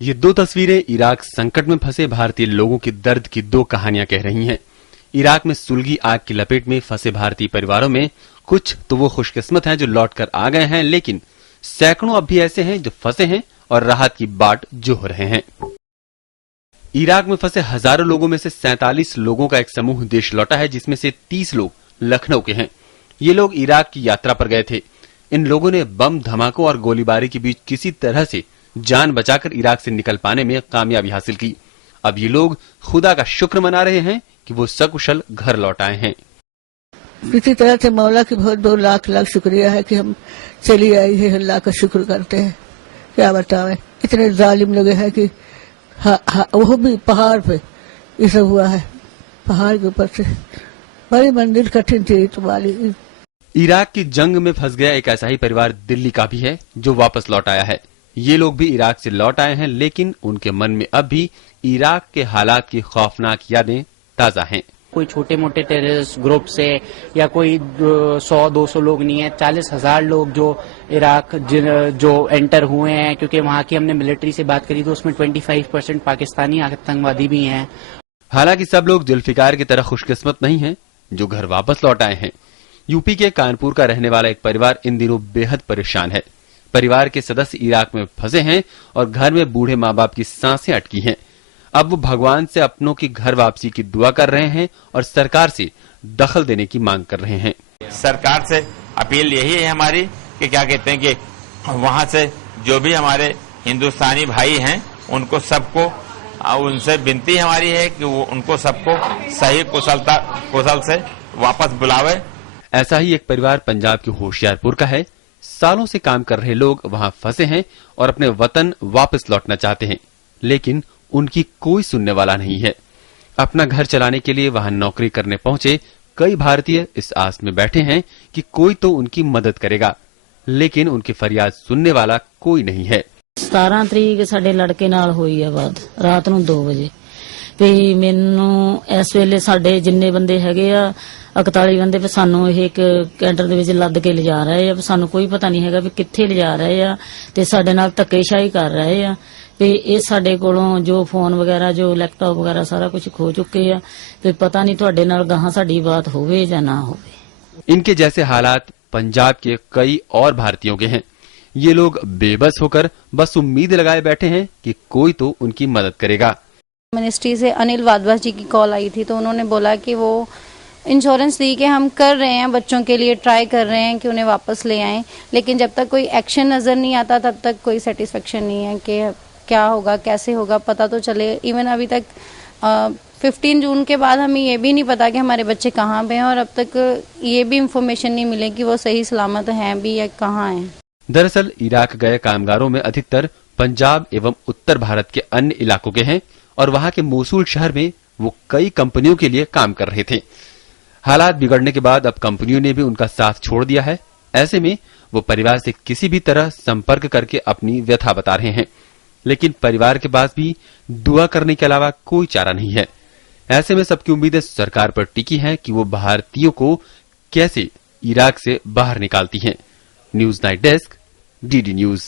ये दो तस्वीरें इराक संकट में फंसे भारतीय लोगों की दर्द की दो कहानियां कह रही हैं। इराक में सुलगी आग की लपेट में फंसे भारतीय परिवारों में कुछ तो वो खुशकिस्मत हैं जो लौटकर आ गए हैं, लेकिन सैकड़ों अब भी ऐसे हैं जो फंसे हैं और राहत की बाट जोह रहे हैं। इराक में फंसे हजारों लोगों में से 47 लोगों का एक समूह देश लौटा है, जिसमें से 30 लोग लखनऊ के हैं। ये लोग इराक की यात्रा पर गए थे। इन लोगों ने बम धमाकों और गोलीबारी के बीच किसी तरह से जान बचाकर इराक से निकल पाने में कामयाबी हासिल की। अब ये लोग खुदा का शुक्र मना रहे हैं कि वो सकुशल घर लौट आए हैं। किसी तरह से मौला की बहुत 2 लाख लाख शुक्रिया है कि हम चली आई है। अल्लाह का शुक्र करते हैं। क्या बतावें, इतने जालिम लोग हैं कि वो भी पहाड़ पे ये सब हुआ है। पहाड़ के ऊपर से बड़ी मंजिल कठिन थी तुम्हारी। इराक की जंग में फंस गया एक ऐसा ही परिवार दिल्ली का भी है जो वापस लौट आया है। ये लोग भी इराक से लौट आए हैं, लेकिन उनके मन में अब भी इराक के हालात की खौफनाक यादें ताजा हैं। कोई छोटे मोटे टेररिस्ट ग्रुप से या कोई 100-200 लोग नहीं है, 40,000 लोग जो इराक जो एंटर हुए हैं। क्योंकि वहाँ की हमने मिलिट्री से बात करी तो उसमें 25% पाकिस्तानी आतंकवादी भी हैं। हालांकि सब लोग जुल्फिकार की तरह खुशकिस्मत नहीं हैं जो घर वापस लौट आए हैं। यूपी के कानपुर का रहने वाला एक परिवार इन दिनों बेहद परेशान है। परिवार के सदस्य इराक में फंसे हैं और घर में बूढ़े माँ बाप की सांसें अटकी हैं। अब वो भगवान से अपनों की घर वापसी की दुआ कर रहे हैं और सरकार से दखल देने की मांग कर रहे हैं। सरकार से अपील यही है हमारी कि क्या कहते हैं कि वहाँ से जो भी हमारे हिंदुस्तानी भाई हैं उनको सबको उनसे विनती हमारी है कि वो उनको सबको सही कुशल से वापस बुलावे। ऐसा ही एक परिवार पंजाब के होशियारपुर का है। सालों से काम कर रहे लोग वहां फंसे हैं और अपने वतन वापस लौटना चाहते हैं, लेकिन उनकी कोई सुनने वाला नहीं है। अपना घर चलाने के लिए वहां नौकरी करने पहुंचे कई भारतीय इस आस में बैठे हैं कि कोई तो उनकी मदद करेगा, लेकिन उनकी फरियाद सुनने वाला कोई नहीं है। 17 तरीक ਸਾਡੇ ਲੜਕੇ ਨਾਲ ਹੋਈ ਹੈ ਬਾਤ ਰਾਤ ਨੂੰ 2 ਵਜੇ ਵੀ ਮੈਨੂੰ ਇਸ ਵੇਲੇ ਸਾਡੇ ਜਿੰਨੇ ਬੰਦੇ ਹੈਗੇ ਆ 41 ਬੰਦੇ ਵੀ ਸਾਨੂੰ ਇਹ ਇੱਕ ਕੈਂਟਰ ਦੇ ਵਿੱਚ ਲੱਦ ਕੇ ਲਿਜਾ ਰਹੇ ਆ। ਸਾਨੂੰ ਕੋਈ ਪਤਾ ਨਹੀਂ ਹੈਗਾ ਵੀ ਕਿੱਥੇ ਲਿਜਾ ਰਹੇ ਆ ਤੇ ਸਾਡੇ ਨਾਲ ਧੱਕੇਸ਼ਾਹੀ ਕਰ ਰਹੇ ਆ। ਵੀ ਇਹ ਸਾਡੇ ਕੋਲੋਂ ਜੋ ਫੋਨ ਵਗੈਰਾ ਜੋ ਲੈਪਟਾਪ ਵਗੈਰਾ ਸਾਰਾ ਕੁਝ ਖੋ ਚੁੱਕੇ ਆ ਤੇ ਪਤਾ ਨਹੀਂ ਤੁਹਾਡੇ ਨਾਲ ਗਾਹਾਂ ਸਾਡੀ ਬਾਤ ਹੋਵੇ ਜਾਂ ਨਾ होवे। इनके जैसे हालात पंजाब के कई और भारतीयों के हैं। ये लोग बेबस होकर बस उम्मीद लगाए बैठे हैं कि कोई तो उनकी मदद करेगा। मिनिस्ट्री से अनिल वाधवा जी की कॉल आई थी तो उन्होंने बोला कि वो इंश्योरेंस दी कि हम कर रहे हैं, बच्चों के लिए ट्राई कर रहे हैं कि उन्हें वापस ले आएं, लेकिन जब तक कोई एक्शन नजर नहीं आता तब तक कोई सेटिस्फेक्शन नहीं है कि क्या होगा कैसे होगा पता तो चले। इवन अभी तक 15 जून के बाद हमें ये भी नहीं पता कि हमारे बच्चे कहाँ पे हैं और अब तक ये भी इंफॉर्मेशन नहीं मिले कि वो सही सलामत हैं भी या कहाँ हैं। दरअसल इराक गए कामगारों में अधिकतर पंजाब एवं उत्तर भारत के अन्य इलाकों के हैं और वहां के मोसूल शहर में वो कई कंपनियों के लिए काम कर रहे थे। हालात बिगड़ने के बाद अब कंपनियों ने भी उनका साथ छोड़ दिया है। ऐसे में वो परिवार से किसी भी तरह संपर्क करके अपनी व्यथा बता रहे हैं, लेकिन परिवार के पास भी दुआ करने के अलावा कोई चारा नहीं है। ऐसे में सबकी उम्मीदें सरकार पर टिकी हैं कि वो भारतीयों को कैसे इराक से बाहर निकालती हैं। News night desk, DD news.